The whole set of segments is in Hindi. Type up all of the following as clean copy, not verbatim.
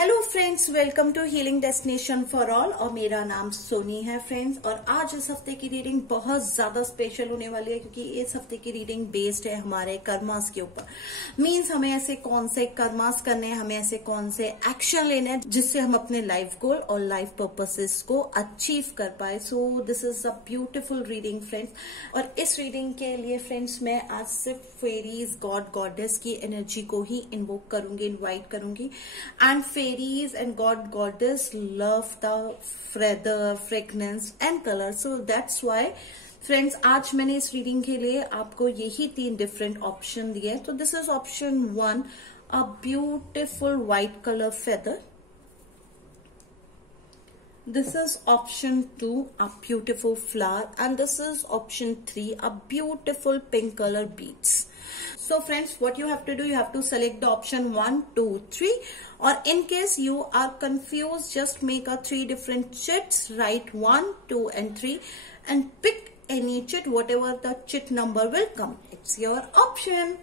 Hello friends, welcome to healing destination for all. और मेरा नाम सोनी है फ्रेंड्स। और आज इस हफ्ते की रीडिंग बहुत ज्यादा स्पेशल होने वाली है क्योंकि इस हफ्ते की रीडिंग बेस्ड है हमारे कर्मास के ऊपर। मींस हमें ऐसे कौन से कर्मास करने हैं, हमें ऐसे कौन से एक्शन लेने हैं जिससे हम अपने लाइफ गोल और लाइफ पर्पसेस को अचीव कर पाए। So this is a beautiful reading friends. और इस रीडिंग के लिए फ्रेंड्स मैं आज सिर्फ फेरीज, गॉड गॉडेस की एनर्जी को ही इन्वोक करूंगी, इन्वाइट करूंगी। And fairies and goddess love the feather, fragrance and color. So that's why friends आज मैंने इस रीडिंग के लिए आपको यही 3 डिफरेंट ऑप्शन दिए। तो this is option 1, a beautiful white colour feather. This is option 2, a beautiful flower, and this is option 3, a beautiful pink color beads. So friends, what you have to do, you have to select the option 1, 2, 3, or in case you are confused, just make a 3 different chits, write 1, 2 and 3 and pick any chit, whatever the chit number will come. It's your option.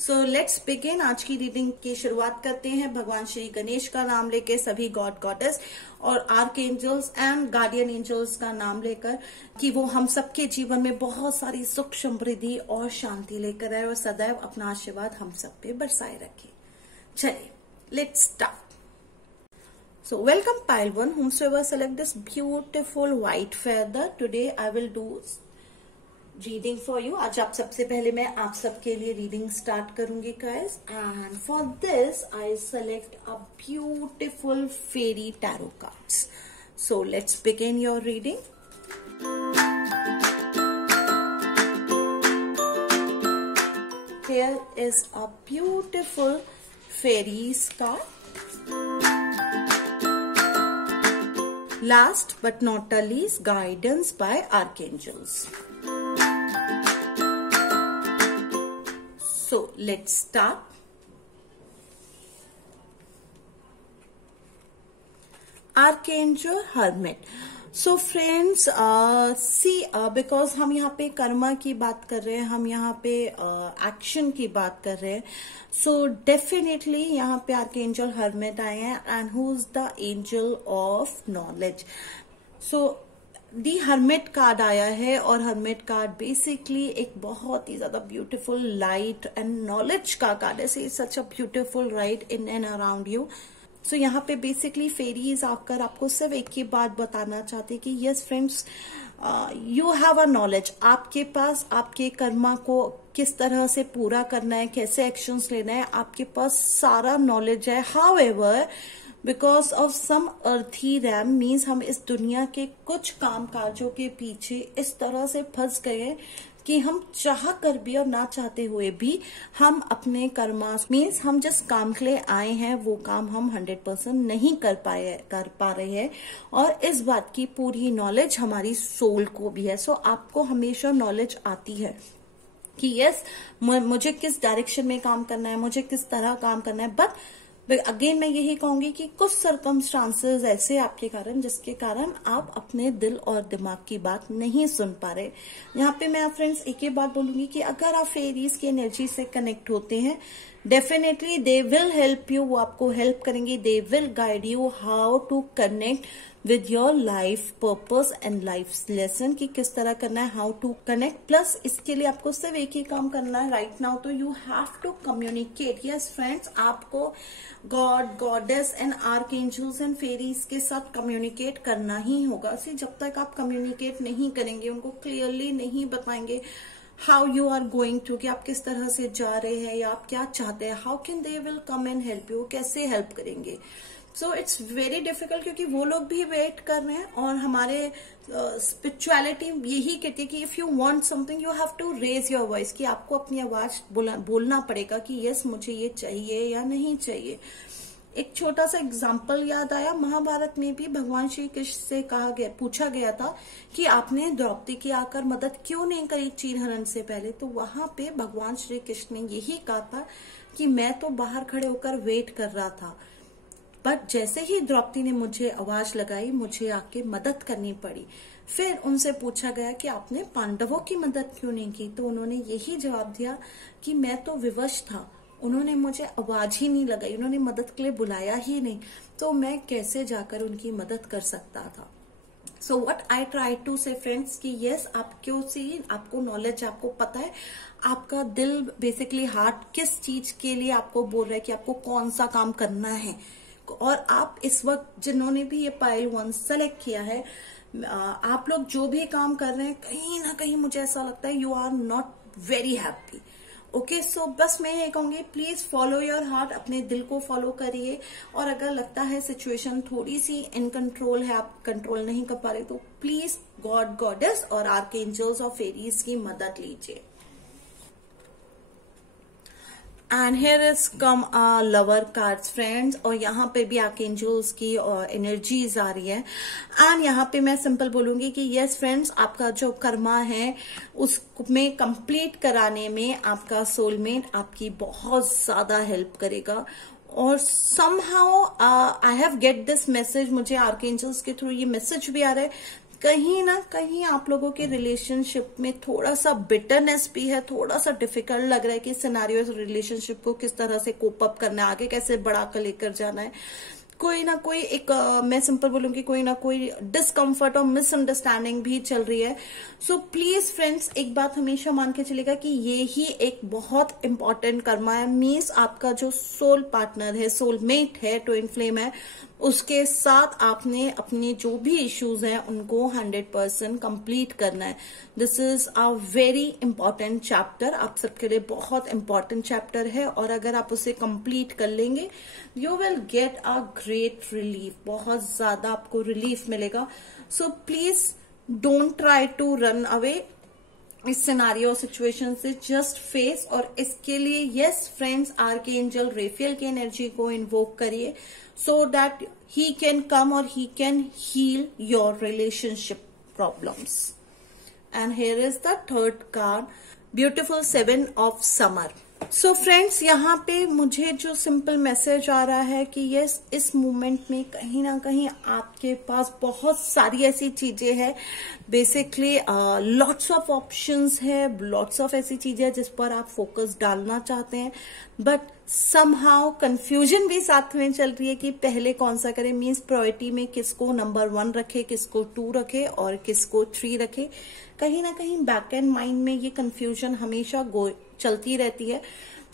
So let's begin. आज की रीडिंग की शुरुआत करते हैं भगवान श्री गणेश का नाम लेके, सभी गॉड गॉडेस और archangels and guardian angels का नाम लेकर कि वो हम सबके जीवन में बहुत सारी सुख, समृद्धि और शांति लेकर आए और सदैव अपना आशीर्वाद हम सब पे बरसाए रखे। चलिए let's start. So welcome pile 1, whomsoever select this beautiful white feather. Today I will do reading for you. आज आप सबसे पहले मैं आप सबके लिए रीडिंग स्टार्ट करूंगी guys. And for this I select a beautiful fairy tarot cards. So let's begin your reading. Here is a beautiful fairies card. Last but not the least, guidance by archangels. So let's start. Archangel Hermit. So friends, because हम यहाँ पे कर्मा की बात कर रहे हैं, हम यहाँ पे एक्शन की बात कर रहे हैं, so definitely यहाँ पे Archangel Hermit आए हैं and who's the angel of knowledge. So the hermit card आया है और हर्मिट कार्ड बेसिकली एक बहुत ही ज्यादा ब्यूटीफुल लाइट एंड नॉलेज का कार्ड है। Such a beautiful right in and around you. So यहाँ पे बेसिकली फेरीज आकर आपको सिर्फ एक ही बात बताना चाहते कि yes friends, you have a knowledge. आपके पास आपके कर्मा को किस तरह से पूरा करना है, कैसे एक्शंस लेना है, आपके पास सारा नॉलेज है। हाउएवर बिकॉज ऑफ सम अर्थी रैम, मीन्स हम इस दुनिया के कुछ काम काजों के पीछे इस तरह से फंस गए कि हम चाह कर भी और ना चाहते हुए भी हम अपने कर्मा, मीन्स हम जिस काम के लिए आए हैं वो काम हम 100% नहीं कर पा रहे हैं। और इस बात की पूरी नॉलेज हमारी सोल को भी है। सो आपको हमेशा नॉलेज आती है कि यस मुझे किस डायरेक्शन में काम करना है, मुझे किस तरह काम करना है। बट अगेन मैं यही कहूंगी कि कुछ सर्कमस्टांसेस ऐसे आपके कारण जिसके कारण आप अपने दिल और दिमाग की बात नहीं सुन पा रहे। यहाँ पे मैं फ्रेंड्स एक ही बात बोलूंगी कि अगर आप फेरीज की एनर्जी से कनेक्ट होते हैं, definitely they will help you, वो आपको हेल्प करेंगे। They will guide you how to connect with your life purpose and life lesson, कि किस तरह करना है, हाउ टू कनेक्ट। प्लस इसके लिए आपको सिर्फ एक ही काम करना है राइट नाउ, तो you have to communicate. Yes friends, आपको god goddess and archangels and fairies के साथ कम्युनिकेट करना ही होगा। सी जब तक आप कम्युनिकेट नहीं करेंगे, उनको क्लियरली नहीं बताएंगे how you are going to, कि आप किस तरह से जा रहे हैं या आप क्या चाहते हैं, how can they will come and help you, कैसे हेल्प करेंगे। सो इट्स वेरी डिफिकल्ट क्योंकि वो लोग भी वेट कर रहे हैं। और हमारे स्पिरिचुअलिटी यही कहती है कि if you want something you have to raise your voice, कि आपको अपनी आवाज बोलना पड़ेगा कि यस मुझे ये चाहिए या नहीं चाहिए। एक छोटा सा एग्जाम्पल याद आया, महाभारत में भी भगवान श्री कृष्ण से पूछा गया था कि आपने द्रौपदी की आकर मदद क्यों नहीं करी चीरहरण से पहले। तो वहां पे भगवान श्री कृष्ण ने यही कहा था कि मैं तो बाहर खड़े होकर वेट कर रहा था, बट जैसे ही द्रौपदी ने मुझे आवाज लगाई, मुझे आके मदद करनी पड़ी। फिर उनसे पूछा गया कि आपने पांडवों की मदद क्यों नहीं की, तो उन्होंने यही जवाब दिया कि मैं तो विवश था, उन्होंने मुझे आवाज ही नहीं लगाई, उन्होंने मदद के लिए बुलाया ही नहीं, तो मैं कैसे जाकर उनकी मदद कर सकता था। So what I try to say friends कि यस, आप क्यों सी आपको नॉलेज, आपको पता है आपका दिल बेसिकली हार्ट किस चीज के लिए आपको बोल रहा है कि आपको कौन सा काम करना है, और आप इस वक्त जिन्होंने भी ये पाइल 1 सेलेक्ट किया है, आप लोग जो भी काम कर रहे हैं कहीं ना कहीं मुझे ऐसा लगता है you are not very happy. Okay, so बस मैं ये कहूंगी प्लीज फॉलो योर हार्ट, अपने दिल को फॉलो करिए, और अगर लगता है सिचुएशन थोड़ी सी इन कंट्रोल है, आप कंट्रोल नहीं कर पा रहे, तो प्लीज गॉड, गॉडेस और आर्कएंजल्स और फेरीज की मदद लीजिए। And here is come lover cards friends, और यहाँ पे भी आर्कएंजल्स की एनर्जीज आ रही है। एंड यहाँ पे मैं सिंपल बोलूंगी कि यस फ्रेंड्स, आपका जो कर्मा है उसमें कंप्लीट कराने में आपका सोलमेट आपकी बहुत ज्यादा हेल्प करेगा। और somehow I have get this message, मुझे आर्कएंजल्स के थ्रू ये मैसेज भी आ रहा है, कहीं ना कहीं आप लोगों के रिलेशनशिप में थोड़ा सा बिटरनेस भी है, थोड़ा सा डिफिकल्ट लग रहा है कि सिनेरियो रिलेशनशिप को किस तरह से कोप अप करना है, आगे कैसे बढ़ा कर लेकर जाना है। कोई ना कोई एक मैं सिंपल बोलूंगी, कोई ना कोई डिस्कम्फर्ट और मिसअंडरस्टैंडिंग भी चल रही है। सो प्लीज फ्रेंड्स, एक बात हमेशा मान के चलेगा कि ये ही एक बहुत इंपॉर्टेंट कर्मा है। मीन्स आपका जो सोल पार्टनर है, सोलमेट है, ट्विन फ्लेम है, उसके साथ आपने अपने जो भी इश्यूज हैं उनको 100% कंप्लीट करना है। This is a very important chapter, आप सबके लिए बहुत इंपॉर्टेंट चैप्टर है, और अगर आप उसे कंप्लीट कर लेंगे you will get a great relief, बहुत ज्यादा आपको रिलीफ मिलेगा। So please don't try to run away इस सिनारियो सिचुएशन से, जस्ट फेस। और इसके लिए यस फ्रेंड्स, आर्कएंजल रेफेल की एनर्जी को इन्वोक करिए so that he can come और he can heal your relationship problems. And here is the third card, beautiful 7 of summer. So friends, यहाँ पे मुझे जो सिंपल मैसेज आ रहा है कि यस, इस मोमेंट में कहीं ना कहीं आपके पास बहुत सारी ऐसी चीजें हैं, बेसिकली लॉट्स ऑफ ऑप्शंस है, लॉट्स ऑफ ऐसी चीजें हैं जिस पर आप फोकस डालना चाहते हैं, बट समहाउ कंफ्यूजन भी साथ में चल रही है कि पहले कौन सा करें। मीन्स प्रायोरिटी में किसको नंबर 1 रखे, किसको 2 रखे और किसको 3 रखे। कहीं ना कहीं बैक एंड माइंड में ये कंफ्यूजन हमेशा चलती रहती है।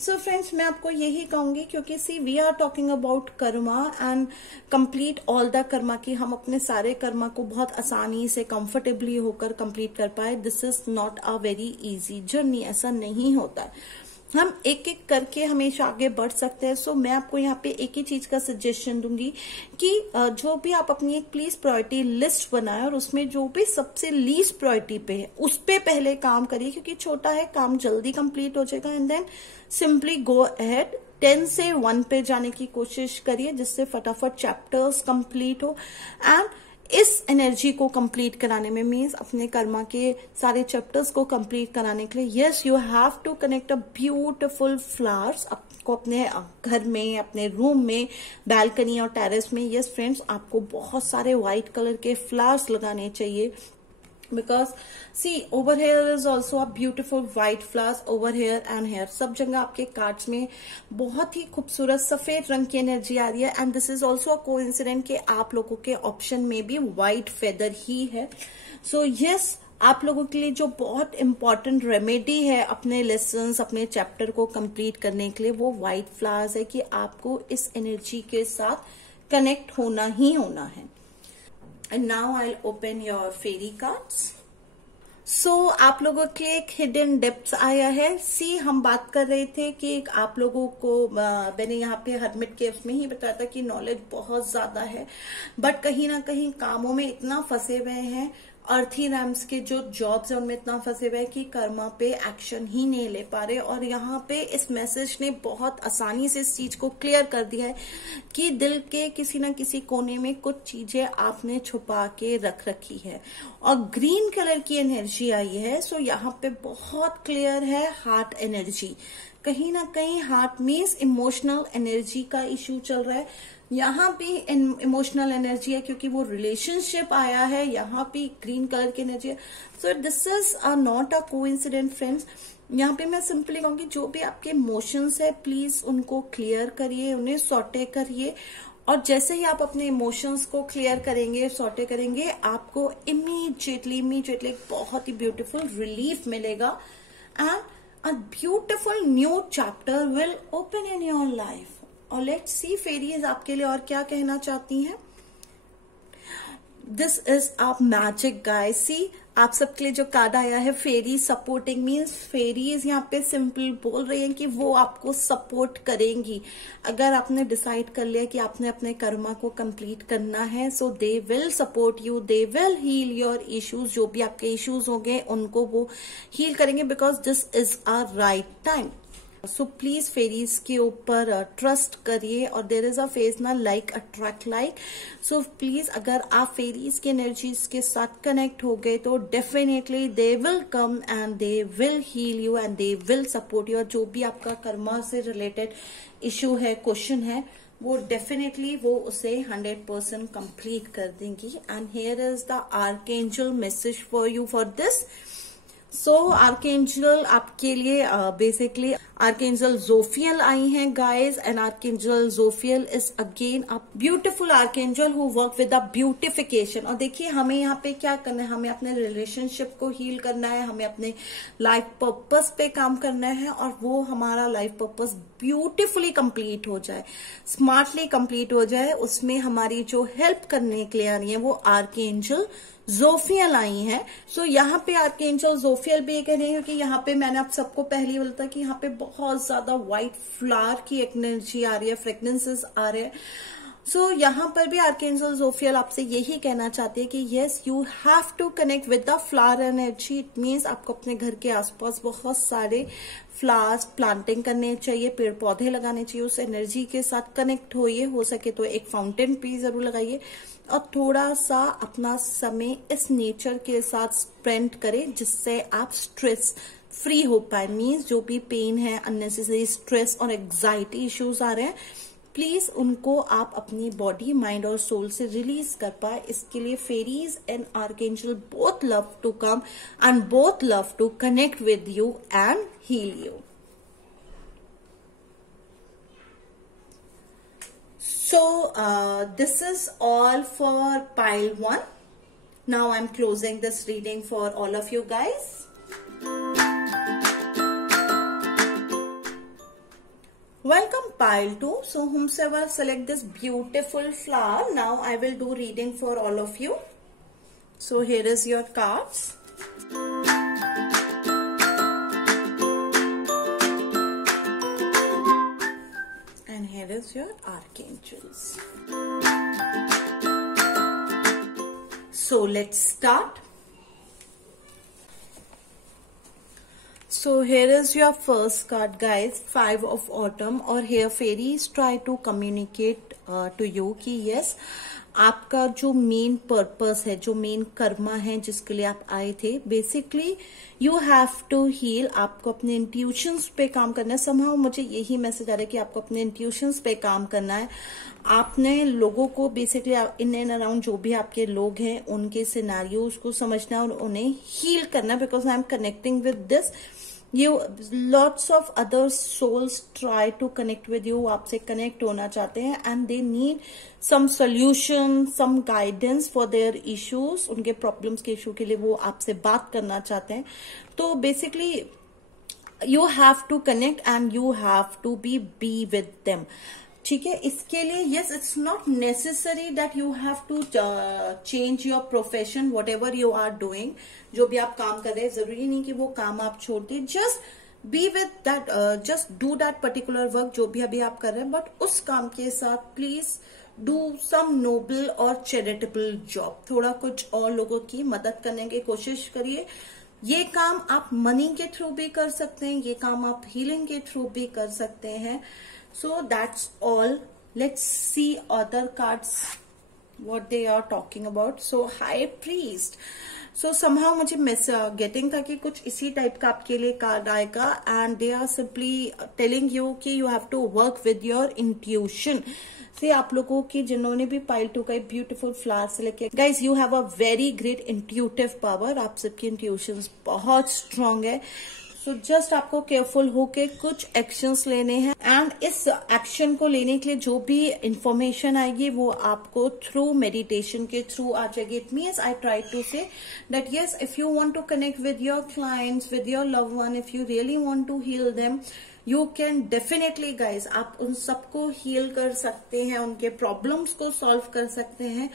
सो फ्रेंड्स, मैं आपको यही कहूंगी, क्योंकि see we are talking about karma and complete all the karma, कि हम अपने सारे कर्मा को बहुत आसानी से कंफर्टेबली होकर कंप्लीट कर पाए। This is not a very easy journey, ऐसा नहीं होता है। हम एक एक करके हमेशा आगे बढ़ सकते हैं। सो मैं आपको यहाँ पे एक ही चीज का सजेशन दूंगी कि जो भी आप अपनी एक प्लीज प्रायोरिटी लिस्ट बनाए और उसमें जो भी सबसे लीस्ट प्रायोरिटी पे है उस पे पहले काम करिए, क्योंकि छोटा है, काम जल्दी कंप्लीट हो जाएगा। And then simply go ahead 10 से 1 पे जाने की कोशिश करिए, जिससे फटाफट चैप्टर्स कंप्लीट हो। एंड इस एनर्जी को कंप्लीट कराने में, मीन्स अपने कर्मा के सारे चैप्टर्स को कंप्लीट कराने के लिए, yes you have to connect a beautiful flowers आपको अपने घर में, अपने रूम में, बैल्कनी और टेरेस में। यस फ्रेंड्स, आपको बहुत सारे व्हाइट कलर के फ्लावर्स लगाने चाहिए, because see over here is also a beautiful white flowers over here and here, सब जगह आपके कार्ड्स में बहुत ही खूबसूरत सफेद रंग की एनर्जी आ रही है। And this is also a coincident कि आप लोगों के ऑप्शन में भी व्हाइट फेदर ही है। सो यस, आप लोगों के लिए जो बहुत इंपॉर्टेंट रेमेडी है अपने लेसन्स, अपने चैप्टर को कंप्लीट करने के लिए, वो व्हाइट फ्लावर्स है, कि आपको इस एनर्जी के साथ कनेक्ट होना ही होना है। And now I'll open your fairy cards. So आप लोगों के एक हिडन डेप्थ आया है। सी हम बात कर रहे थे कि आप लोगों को मैंने यहाँ पे हर्मिट केव्स में ही बताया था कि नॉलेज बहुत ज्यादा है, बट कहीं ना कहीं कामों में इतना फंसे हुए हैं, अर्थी रैम्स के जो जॉब्स है उनमें इतना फंसे हुए हैं कि कर्मा पे एक्शन ही नहीं ले पा रहे। और यहाँ पे इस मैसेज ने बहुत आसानी से इस चीज को क्लियर कर दिया है कि दिल के किसी ना किसी कोने में कुछ चीजें आपने छुपा के रख रखी है, और ग्रीन कलर की एनर्जी आई है। सो यहाँ पे बहुत क्लियर है हार्ट एनर्जी। कहीं ना कहीं हार्ट मीन्स इमोशनल एनर्जी का इश्यू चल रहा है, यहाँ पे इमोशनल एनर्जी है क्योंकि वो रिलेशनशिप आया है, यहाँ पे ग्रीन कलर की एनर्जी है। So this is not a coincident friends. यहाँ पे मैं सिंपली कहूंगी जो भी आपके इमोशंस है प्लीज उनको क्लियर करिए, उन्हें सॉर्टे करिए, और जैसे ही आप अपने इमोशंस को क्लियर करेंगे, सॉर्टे करेंगे, आपको इमीडिएटली बहुत ही ब्यूटीफुल रिलीफ मिलेगा and a beautiful new chapter will open in your life. और लेट्स सी फेरीज आपके लिए और क्या कहना चाहती हैं। This is a magic guys, see आप सबके लिए जो कार्ड आया है फेरी सपोर्टिंग मीन्स फेरीज यहाँ पे सिंपल बोल रही हैं कि वो आपको सपोर्ट करेंगी। अगर आपने डिसाइड कर लिया कि आपने अपने कर्मा को कंप्लीट करना है, so they will support you, they will heal your issues. जो भी आपके इश्यूज होंगे उनको वो हील करेंगे because this is a right time. So please fairies के ऊपर ट्रस्ट करिए, और देर इज अ फेज ना like attract like. So please अगर आप फेरीज की एनर्जीज के साथ कनेक्ट हो गए तो definitely they will come and they will heal you and they will support you. और जो भी आपका कर्मा से रिलेटेड इश्यू है, क्वेश्चन है, वो डेफिनेटली वो उसे 100% कंप्लीट कर देंगी। And here is the archangel message for you for this. So archangel आपके लिए बेसिकली आर्कएंजल जोफियल आई हैं guys, and archangel Jophiel is again a beautiful archangel who work with a beautification. और देखिए हमें यहाँ पे क्या करना है, हमें अपने रिलेशनशिप को हील करना है, हमें अपने लाइफ पर्पस पे काम करना है, और वो हमारा लाइफ पर्पस ब्यूटीफुली कंप्लीट हो जाए, स्मार्टली कंप्लीट हो जाए। उसमें हमारी जो हेल्प करने के लिए आ रही है वो आर्कएंजल जोफियल आई है। सो यहाँ पे आर्कएंजल जोफियल भी कह रही है कि यहाँ पे मैंने आप सबको पहले ही बोला था कि यहाँ पे बहुत ज्यादा व्हाइट फ्लावर की एनर्जी आ रही है, फ्रेग्रेंसेस आ रहे हैं। सो यहाँ पर भी आर्कएंजल जोफियल आपसे यही कहना चाहती है कि yes you have to connect with the flower energy. It means आपको अपने घर के आसपास बहुत सारे फ्लावर्स प्लांटिंग करने चाहिए, पेड़ पौधे लगाने चाहिए, उस एनर्जी के साथ कनेक्ट होइए। हो सके तो एक फाउंटेन भी जरूर लगाइए, और थोड़ा सा अपना समय इस नेचर के साथ स्पेंड करें जिससे आप स्ट्रेस फ्री हो पाए। मीन्स जो भी पेन है, अननेसेसरी स्ट्रेस और एंजाइटी इश्यूज आ रहे हैं, प्लीज उनको आप अपनी बॉडी, माइंड और सोल से रिलीज कर पाए। इसके लिए fairies and archangel both love to come and both love to connect with you and heal you. So this is all for pile 1. Now I'm closing this reading for all of you guys. Welcome pile 2. So whomsoever select this beautiful flower, now I will do reading for all of you. So here is your cards. And here is your archangels. So let's start. So here is your first card guys, 5 of autumn, और here fairies try to communicate to you कि yes आपका जो मेन पर्पस है, जो मेन कर्मा है जिसके लिए आप आए थे, basically you have to heal. आपको अपने इंट्यूशंस पे काम करना है। समहाउ मुझे यही मैसेज आ रहा है कि आपको अपने इंट्यूशंस पे काम करना है। आपने लोगों को बेसिकली इन एंड अराउंड जो भी आपके लोग हैं उनके सिनेरियोज को समझना और उन्हें हील करना, because I am connecting with this. You lots of other souls try to connect with you, आपसे कनेक्ट होना चाहते हैं, and they need some solution, some guidance for their issues, उनके प्रॉब्लम्स के इशू के लिए वो आपसे बात करना चाहते हैं। तो basically you have to connect and you have to be with them. ठीक है, इसके लिए yes it's not necessary that you have to change your profession, whatever you are doing, जो भी आप काम कर रहे हैं जरूरी नहीं कि वो काम आप छोड़ दें, just be with that, just do that particular work जो भी अभी आप कर रहे हैं, बट उस काम के साथ प्लीज डू सम नोबल और चैरिटेबल जॉब, थोड़ा कुछ और लोगों की मदद करने की कोशिश करिए। ये काम आप मनी के थ्रू भी कर सकते हैं, ये काम आप हीलिंग के थ्रू भी कर सकते हैं। So that's all. Let's see other cards, what they are talking about. So High Priest. So somehow मुझे गेटिंग था कि कुछ इसी टाइप का आपके लिए कार्ड आएगा, and they are simply telling you कि you have to work with your intuition. से आप लोगों की जिन्होंने भी पाइल 2 का एक ब्यूटीफुल फ्लावर्स लेके, guys you have a very great intuitive power, आप सबकी इंट्यूशंस बहुत स्ट्रांग है। सो जस्ट आपको केयरफुल होके कुछ एक्शंस लेने हैं, एंड इस एक्शन को लेने के लिए जो भी इंफॉर्मेशन आएगी वो आपको थ्रू मेडिटेशन के थ्रू आ जाएगी। It means I try to say that yes, if you want to connect with your clients, with your love one, if you really want to heal them, you can definitely guys, आप उन सबको हील कर सकते हैं, उनके प्रॉब्लम्स को सॉल्व कर सकते हैं।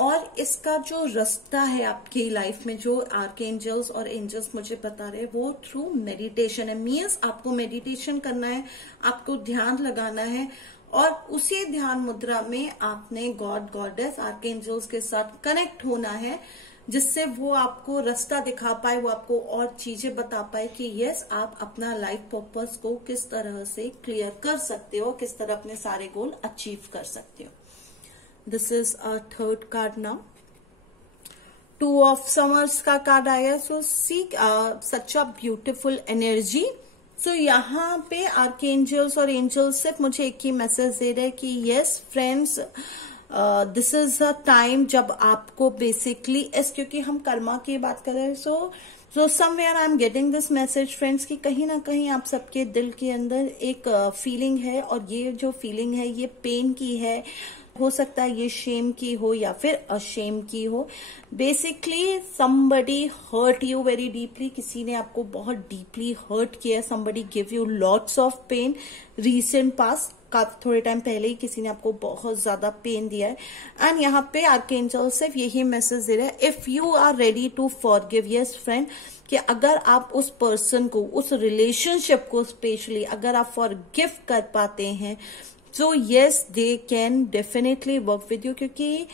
और इसका जो रास्ता है आपकी लाइफ में, जो आर्कएंजल्स और एंजल्स मुझे बता रहे हैं, वो थ्रू मेडिटेशन है। मीन्स आपको मेडिटेशन करना है, आपको ध्यान लगाना है, और उसी ध्यान मुद्रा में आपने गॉड गॉडेस आर्कएंजल्स के साथ कनेक्ट होना है, जिससे वो आपको रास्ता दिखा पाए, वो आपको और चीजें बता पाए कि यस, आप अपना लाइफ पर्पस को किस तरह से क्लियर कर सकते हो, किस तरह अपने सारे गोल अचीव कर सकते हो। This is a third card now. 2 of summers का कार्ड आया। सो सी सच अ ब्यूटिफुल एनर्जी। सो यहाँ पे आर्कएंजल्स और एंजल्स सिर्फ मुझे एक ही मैसेज दे रहे हैं कि yes friends, this is a time जब आपको बेसिकली क्योंकि हम कर्मा की बात कर रहे हैं, so somewhere I am getting this message friends कि कहीं ना कहीं आप सबके दिल के अंदर एक फीलिंग है, और ये जो फीलिंग है ये पेन की है, हो सकता है ये शेम की हो या फिर अशेम की हो। Basically somebody hurt you very deeply, किसी ने आपको बहुत डीपली हर्ट किया, somebody give you lots of pain, recent past का थोड़े टाइम पहले ही किसी ने आपको बहुत ज्यादा पेन दिया है। एंड यहाँ पे आर्कएंजल सिर्फ यही मैसेज दे रहे हैं, if you are ready to forgive, yes friend, कि अगर आप उस पर्सन को, उस रिलेशनशिप को स्पेशली अगर आप फॉरगिव कर पाते हैं, so yes they can definitely work with you, क्योंकि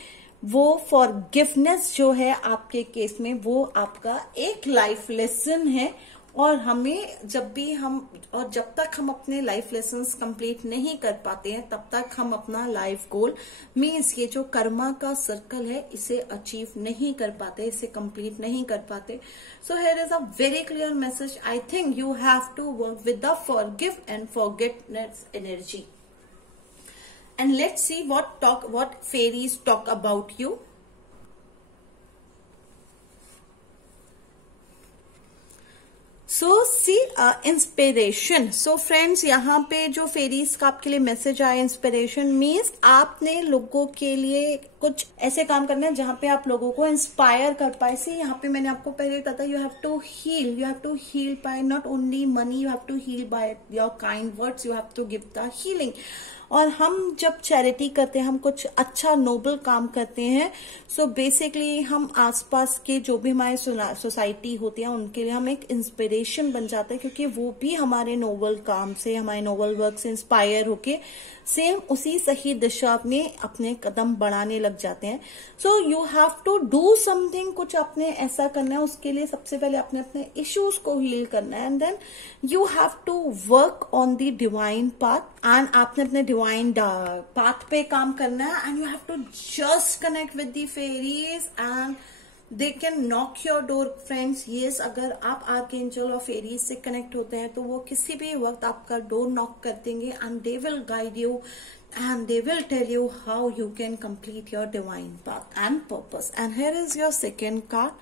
वो फॉरगिवनेस जो है आपके केस में वो आपका एक लाइफ लेसन है। और हमें जब तक हम अपने लाइफ लेसन्स कंप्लीट नहीं कर पाते हैं, तब तक हम अपना लाइफ गोल मीन्स ये जो कर्मा का सर्कल है इसे अचीव नहीं कर पाते, इसे कंप्लीट नहीं कर पाते। So here is a very clear message, I think you have to work with the forgive and forgetness energy. And let's see what fairies talk about you. So see inspiration. So friends, यहाँ पे जो फेरीज का आपके लिए मैसेज आया, इंस्पिरेशन मीन्स आपने लोगों के लिए कुछ ऐसे काम करना है जहाँ पे आप लोगों को इंस्पायर कर पाए। सी यहाँ पे मैंने आपको पहले बताया, you have to heal by not only money, you have to heal by your kind words, you have to give the healing. और हम जब चैरिटी करते हैं, हम कुछ अच्छा नोबल काम करते हैं, सो बेसिकली हम आसपास के जो भी हमारे सोसाइटी होती है उनके लिए हम एक इंस्पिरेशन बन जाते हैं, क्योंकि वो भी हमारे नोबल काम से, हमारे नोबल वर्क से इंस्पायर होके सेम उसी सही दिशा में अपने कदम बढ़ाने लग जाते हैं। So you have to do something, कुछ आपने ऐसा करना है, उसके लिए सबसे पहले आपने अपने इश्यूज को हील करना है, and then you have to work on the divine path, and आपने अपने डिवाइन पाथ पे काम करना है, and you have to just connect with the fairies and they can knock your door friends. Yes, अगर आप आर्कएंजल और फेरीज से कनेक्ट होते हैं तो वो किसी भी वक्त आपका डोर नॉक कर देंगे, and they will guide you and they will tell you how you can complete your divine path and purpose. And here is your second card,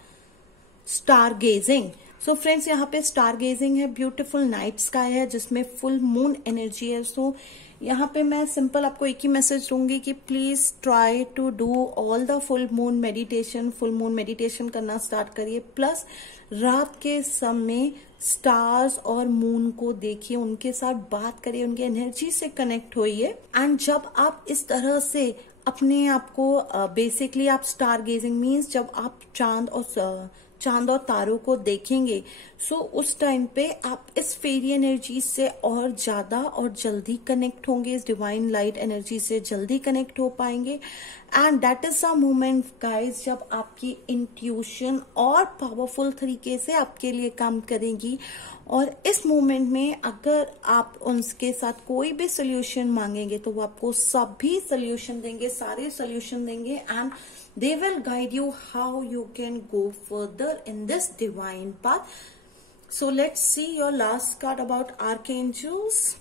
stargazing. So friends, यहाँ पे stargazing है, beautiful night sky है जिसमें full moon energy है। So यहाँ पे मैं सिंपल आपको एक ही मैसेज दूंगी कि please try to do all the full moon meditation करना स्टार्ट करिए, प्लस रात के समय स्टार्स और मून को देखिए, उनके साथ बात करिए, उनकी एनर्जी से कनेक्ट होइए। एंड जब आप इस तरह से अपने आप को बेसिकली आप स्टार गेजिंग मीन्स जब आप चांद और तारों को देखेंगे, सो उस टाइम पे आप इस फेरी एनर्जी से और ज्यादा और जल्दी कनेक्ट होंगे, इस डिवाइन लाइट एनर्जी से जल्दी कनेक्ट हो पाएंगे। And that is a moment guys जब आपकी इंट्यूशन और पावरफुल तरीके से आपके लिए काम करेगी। और इस मोमेंट में अगर आप उनके साथ कोई भी सोल्यूशन मांगेंगे तो वो आपको सभी सोल्यूशन देंगे, सारे सोल्यूशन देंगे, and They will guide you how you can go further in this divine path. So let's see your last card about archangels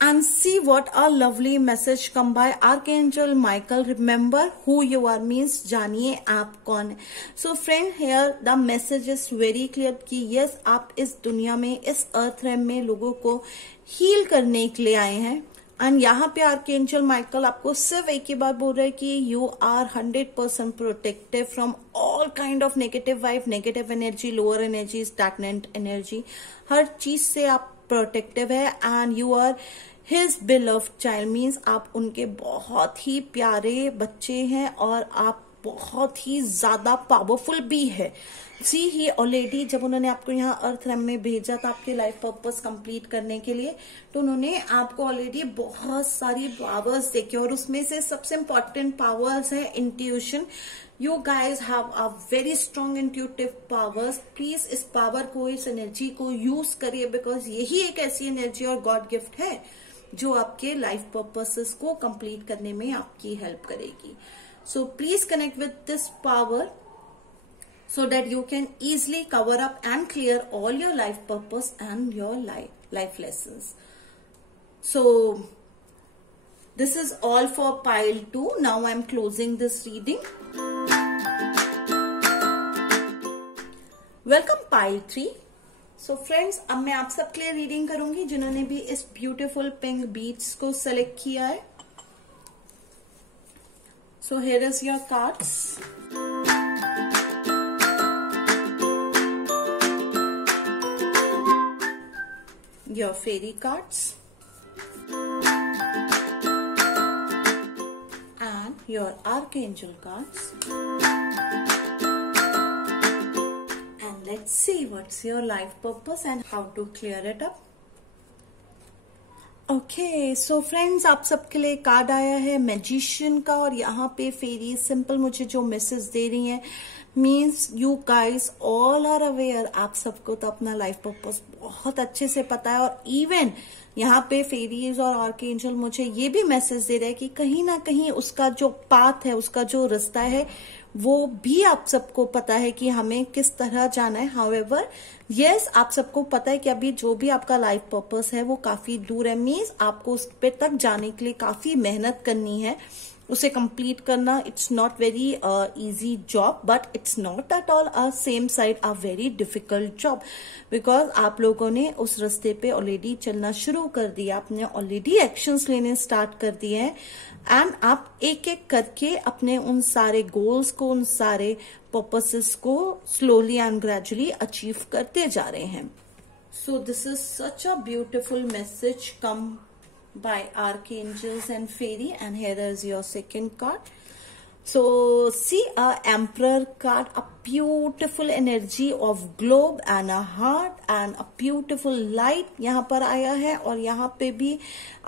and see what a lovely message come by Archangel Michael. Remember who you are means जानिए आप कौन है. So friend, here the message is very clear कि yes, आप इस दुनिया में, इस अर्थ रेम में लोगों को हील करने के लिए आए हैं. एंड यहाँ पे आर्कएंजल माइकल आपको सिर्फ एक ही बात बोल रहे हैं कि you are 100% protective from all kind of negative vibe, negative energy, lower energy, stagnant energy. हर चीज से आप प्रोटेक्टिव है. And you are his beloved child means आप उनके बहुत ही प्यारे बच्चे हैं और आप बहुत ही ज्यादा पावरफुल भी है. सी ही ऑलरेडी जब उन्होंने आपको यहाँ अर्थ रेम में भेजा था आपके लाइफ पर्पस कंप्लीट करने के लिए, तो उन्होंने आपको ऑलरेडी बहुत सारी पावर्स देखे और उसमें से सबसे इम्पोर्टेंट पावर्स है intuition. You guys have a very strong intuitive powers. Please इस पावर को, इस एनर्जी को यूज करिए बिकॉज यही एक ऐसी एनर्जी और गॉड गिफ्ट है जो आपके लाइफ पर्पसेस को कंप्लीट करने में आपकी हेल्प करेगी. So please connect with this power so that you can easily cover up and clear all your life purpose and your life lessons. So this is all for pile 2. Now I am closing this reading. Welcome pile 3. So friends, अब मैं आप सबके लिए रीडिंग करूंगी जिन्होंने भी इस ब्यूटीफुल पिंक बीड्स को सेलेक्ट किया है. So here is your cards. Your fairy cards and your archangel cards, and let's see what's your life purpose and how to clear it up. Okay so friends, आप सबके लिए कार्ड आया है मैजिशियन का और यहाँ पे फेरी सिंपल मुझे जो मैसेज दे रही हैं means you guys all are aware. आप सबको तो अपना लाइफ पर्पस बहुत अच्छे से पता है और इवन यहाँ पे फेरीज और आर्कएंजल मुझे ये भी मैसेज दे रहे हैं कि कहीं ना कहीं उसका जो पाथ है, उसका जो रास्ता है वो भी आप सबको पता है कि हमें किस तरह जाना है. हाउएवर यस, आप सबको पता है कि अभी जो भी आपका लाइफ पर्पस है वो काफी दूर है. मीन्स आपको उस पे तक जाने के लिए काफी मेहनत करनी है. उसे कंप्लीट करना it's not very easy job, but it's not at all a same side a very difficult job because आप लोगों ने उस रास्ते पे ऑलरेडी चलना शुरू कर दिया. आपने ऑलरेडी एक्शंस लेने स्टार्ट कर दिए हैं एंड आप एक एक करके अपने उन सारे गोल्स को, उन सारे पर्पसेस को स्लोली एंड ग्रेजुअली अचीव करते जा रहे हैं. So this is such a beautiful message come by archangels and fairy, and here is your second card. So see a emperor card, a beautiful energy of globe and a heart and a beautiful light यहाँ पर आया है. और यहाँ पे भी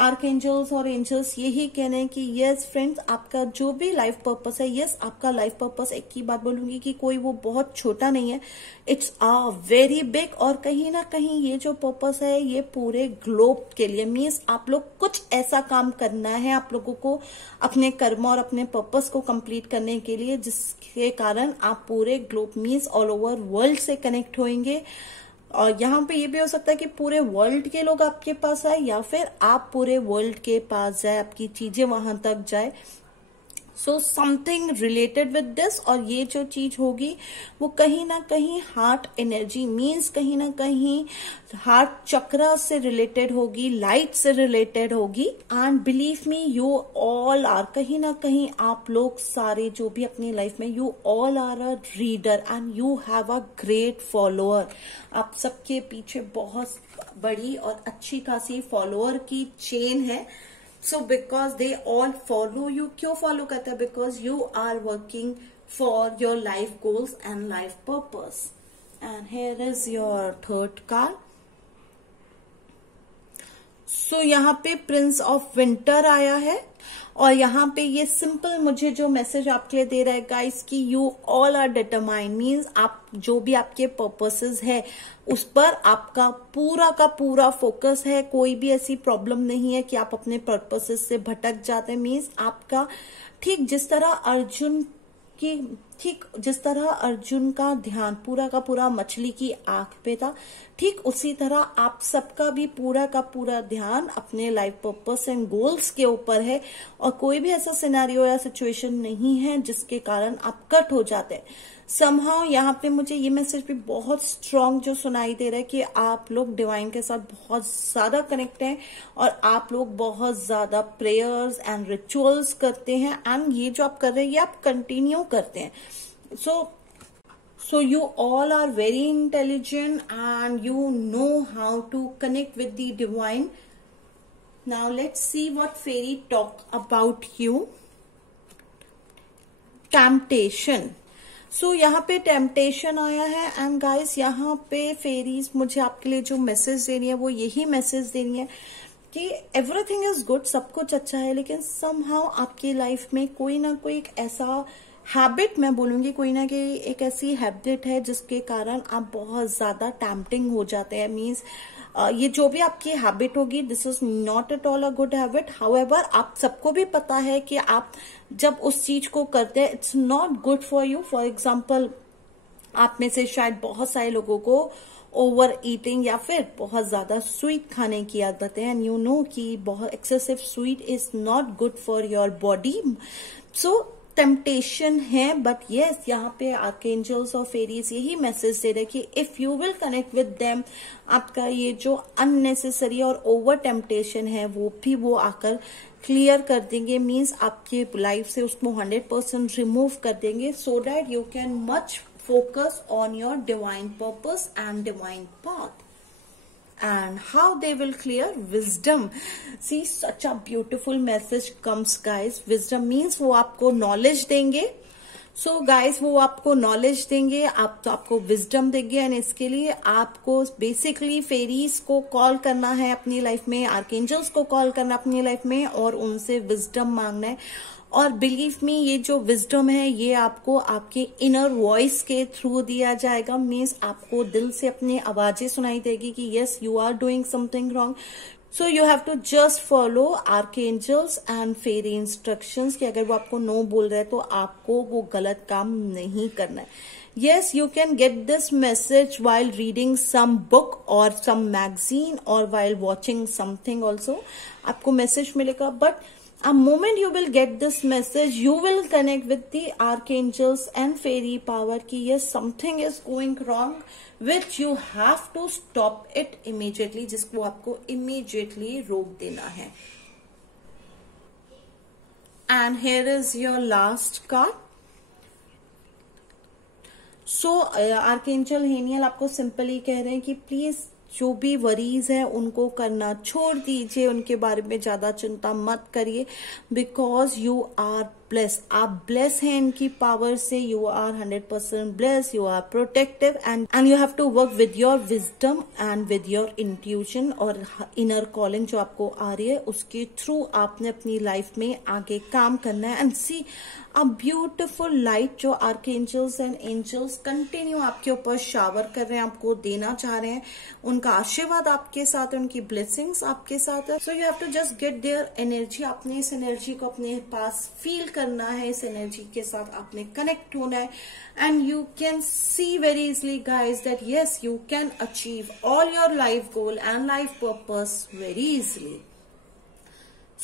आर्कएंजल्स और एंजल्स यही कह रहे हैं कि यस फ्रेंड्स, आपका जो भी लाइफ पर्पस है, यस आपका लाइफ पर्पस, एक ही बात बोलूंगी कि कोई वो बहुत छोटा नहीं है, इट्स अ वेरी बिग. और कहीं ना कहीं ये जो पर्पस है ये पूरे ग्लोब के लिए मीन्स आप लोग कुछ ऐसा काम करना है आप लोगों को अपने कर्म और अपने पर्पस को कंप्लीट करने के लिए जिसके कारण आप पूरे globe means all over world से कनेक्ट होंगे. और यहाँ पे ये भी हो सकता है कि पूरे वर्ल्ड के लोग आपके पास आए या फिर आप पूरे वर्ल्ड के पास जाए, आपकी चीजें वहां तक जाए. So something related with this. और ये जो चीज होगी वो कहीं ना कहीं हार्ट एनर्जी मीन्स कहीं ना कहीं हार्ट चक्र से रिलेटेड होगी, लाइट से रिलेटेड होगी. And believe me, you all are, कहीं ना कहीं आप लोग सारे जो भी अपनी लाइफ में, you all are a reader and you have a great follower. आप सबके पीछे बहुत बड़ी और अच्छी खासी फॉलोअर की चेन है. So because they all follow you, क्यों फॉलो करते हैं? Because you are working for your life goals and life purpose. And here is your third card. So यहाँ पे प्रिंस ऑफ विंटर आया है और यहाँ पे ये सिंपल मुझे जो मैसेज आपके लिए दे रहा है गाइस कि you all are determined means आप जो भी आपके पर्पसेस है उस पर आपका पूरा का पूरा फोकस है. कोई भी ऐसी प्रॉब्लम नहीं है कि आप अपने पर्पसेस से भटक जाते हैं. मीन्स आपका ठीक जिस तरह अर्जुन का ध्यान पूरा का पूरा मछली की आंख पे था, ठीक उसी तरह आप सबका भी पूरा का पूरा ध्यान अपने लाइफ पर्पस एंड गोल्स के ऊपर है। और कोई भी ऐसा सिनेरियो या सिचुएशन नहीं है जिसके कारण आप कट हो जाते हैं। समहाउ यहाँ पे मुझे ये मैसेज भी बहुत स्ट्रांग जो सुनाई दे रहा है कि आप लोग डिवाइन के साथ बहुत ज्यादा कनेक्ट हैं और आप लोग बहुत ज्यादा प्रेयर्स एंड रिचुअल्स करते हैं, एंड ये जो आप कर रहे हैं ये आप कंटिन्यू करते हैं। So you all are very intelligent and you know how to connect with the divine. Now let's see what fairy talk about you. Temptation. So यहाँ पे टेम्पटेशन आया है, एंड गाइस यहाँ पे फेरीज मुझे आपके लिए जो मैसेज दे रही है वो यही मैसेज दे रही है कि एवरीथिंग इज गुड, सब कुछ अच्छा है, लेकिन समहाउ आपकी लाइफ में कोई ना कोई एक ऐसा हैबिट, मैं बोलूंगी कोई ना कोई एक ऐसी हैबिट है जिसके कारण आप बहुत ज्यादा टेम्पटिंग हो जाते हैं। मीन्स ये जो भी आपकी हैबिट होगी, this is not at all a good habit. However आप सबको भी पता है कि आप जब उस चीज को करते हैं it's not good for you. For example, आप में से शायद बहुत सारे लोगों को ओवर ईटिंग या फिर बहुत ज्यादा स्वीट खाने की आदत है, एंड यू नो कि बहुत excessive sweet is not good for your body. So temptation है, बट यस यहाँ पे आर्कएंजल्स और फेरीज यही मैसेज दे रहे कि if you will connect with them, आपका ये जो अननेसेसरी और ओवर टेम्पटेशन है वो आकर क्लियर कर देंगे। मीन्स आपके लाइफ से उसको 100% रिमूव कर देंगे, so that you can much focus on your divine purpose and divine path. And how they will clear? Wisdom. See, such a beautiful message comes, guys. Wisdom means वो आपको knowledge देंगे। So guys, वो आपको knowledge देंगे, आपको wisdom देंगे, एंड इसके लिए आपको basically फेरीज को कॉल करना है अपनी लाइफ में, आर्कएंजल्स को कॉल करना अपनी लाइफ में और उनसे wisdom मांगना है। और बिलीव मी, ये जो विजडम है ये आपको आपके इनर वॉइस के थ्रू दिया जाएगा। मीन्स आपको दिल से अपनी आवाजें सुनाई देगी कि yes you are doing something wrong, so you have to just follow archangels and fairy instructions कि अगर वो आपको नो बोल रहे हैं तो आपको वो गलत काम नहीं करना है। Yes, you can get this message while reading some book or some magazine or while watching something also. आपको मैसेज मिलेगा, but a moment you will get this message, you will connect with the archangels and fairy power कि yes something is going wrong which you have to stop it immediately, जिसको आपको immediately रोक देना है। And here is your last card. So archangel Haniel आपको सिंपली कह रहे हैं कि प्लीज जो भी वरीज है उनको करना छोड़ दीजिए, उनके बारे में ज्यादा चिंता मत करिए, बिकॉज यू आर ब्लेस, आप ब्लेस हैं इनकी पावर से, you are 100% bless, you are protective and you have to work with your wisdom and with your intuition और इनर कॉलिंग जो आपको आ रही है उसके थ्रू आपने अपनी लाइफ में आगे काम करना है। And see a beautiful light जो आर्कएंजल्स एंड एंजल्स कंटिन्यू आपके ऊपर शावर कर रहे हैं, आपको देना चाह रहे हैं, उनका आशीर्वाद आपके साथ है, उनकी ब्लेसिंग्स आपके साथ है। So you have to just get their energy, आपने इस एनर्जी को अपने पास फील करना है, इस एनर्जी के साथ आपने कनेक्ट होना है, and you can see very easily guys that yes you can achieve all your life goal and life purpose very easily.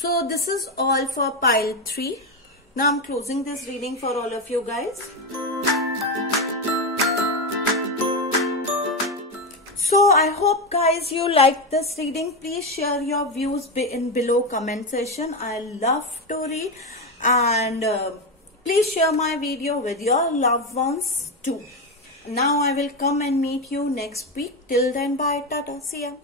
So this is all for pile 3. Now I'm closing this reading for all of you guys. So I hope guys you liked this reading. Please share your views in below comment section. I love to read, and please share my video with your loved ones too. Now I will come and meet you next week. Till then, bye, tata, see ya.